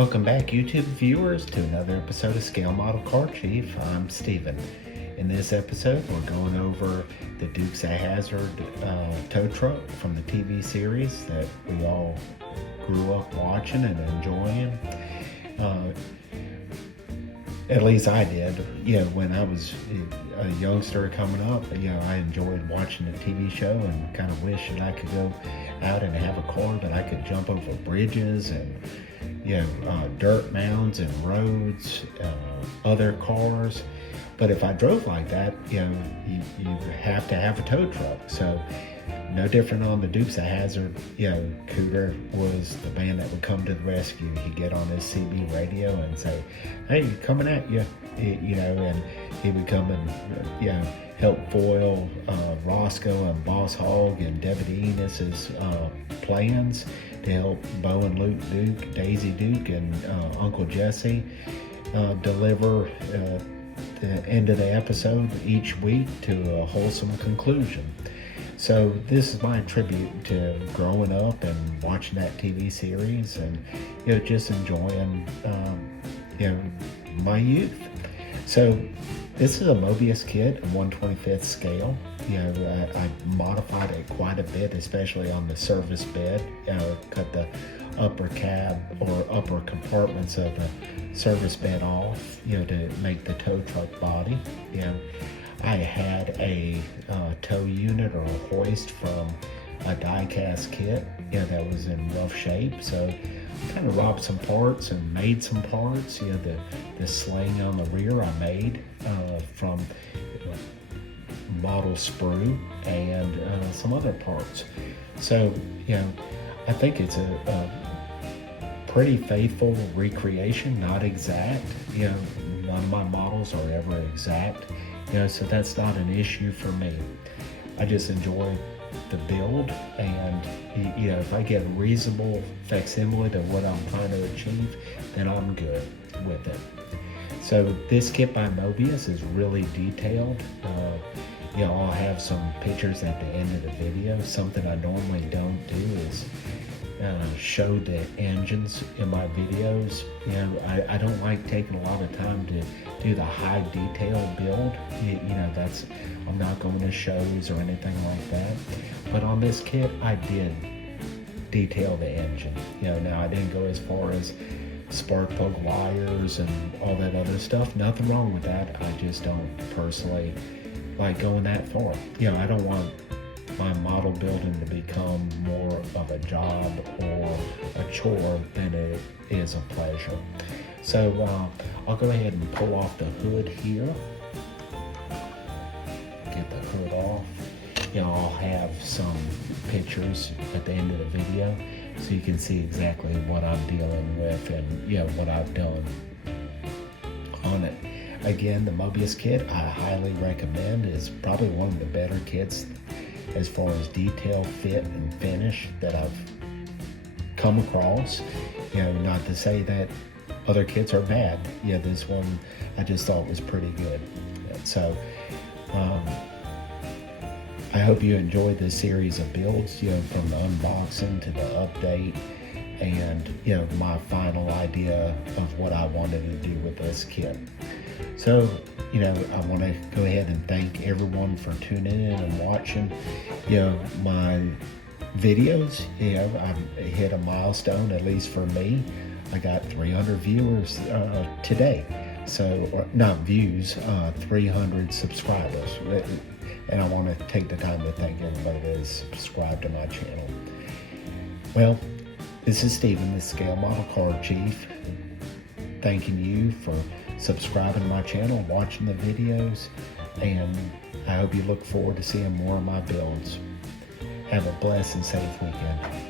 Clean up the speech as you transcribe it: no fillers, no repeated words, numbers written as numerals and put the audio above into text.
Welcome back, YouTube viewers, to another episode of Scale Model Car Chief. I'm Steven. In this episode, we're going over the Dukes of Hazzard tow truck from the TV series that we all grew up watching and enjoying. At least I did. When I was a youngster coming up, I enjoyed watching the TV show and kind of wished that I could go out and have a car that I could jump over bridges and dirt mounds and roads, other cars. But if I drove like that, you have to have a tow truck. So no different on the Dukes of Hazzard. Cooter was the man that would come to the rescue. He'd get on his CB radio and say, "Hey, coming at you," and he would come and help foil Roscoe and Boss Hogg and David Enos's plans to help Bo and Luke Duke, Daisy Duke, and Uncle Jesse deliver the end of the episode each week to a wholesome conclusion. So this is my tribute to growing up and watching that TV series and just enjoying my youth. So this is a Mobieus kit, a 1/25th scale. I modified it quite a bit, especially on the service bed. Cut the upper cab or upper compartments of the service bed off, to make the tow truck body. I had a tow unit or a hoist from a die-cast kit, that was in rough shape. So I kind of robbed some parts and made some parts. The sling on the rear I made from model sprue and some other parts. So, I think it's a pretty faithful recreation, not exact. None of my models are ever exact, so that's not an issue for me. I just enjoy the build, and if I get a reasonable facsimile to what I'm trying to achieve, then I'm good with it. So this kit by Mobieus is really detailed. I'll have some pictures at the end of the video. Something I normally don't do is show the engines in my videos. I don't like taking a lot of time to do the high detail build. I'm not going to shows or anything like that. But on this kit, I did detail the engine. Now I didn't go as far as spark plug wires and all that other stuff. Nothing wrong with that. I just don't personally like going that far. I don't want my model building to become more of a job or a chore than it is a pleasure. So I'll go ahead and pull off the hood here. Get the hood off. I'll have some pictures at the end of the video so you can see exactly what I'm dealing with and what I've done on it. Again, the Mobieus kit I highly recommend. Is probably one of the better kits as far as detail, fit, and finish that I've come across. Not to say that other kits are bad. This one I just thought was pretty good. So I hope you enjoyed this series of builds, from the unboxing to the update and my final idea of what I wanted to do with this kit. So, I want to go ahead and thank everyone for tuning in and watching, my videos. I've hit a milestone, at least for me. I got 300 viewers today. So, or not views, 300 subscribers. And I want to take the time to thank everybody that has subscribed to my channel. Well, this is Steven, the Scale Model Car Chief, thanking you for subscribing to my channel, watching the videos, and I hope you look forward to seeing more of my builds. Have a blessed and safe weekend.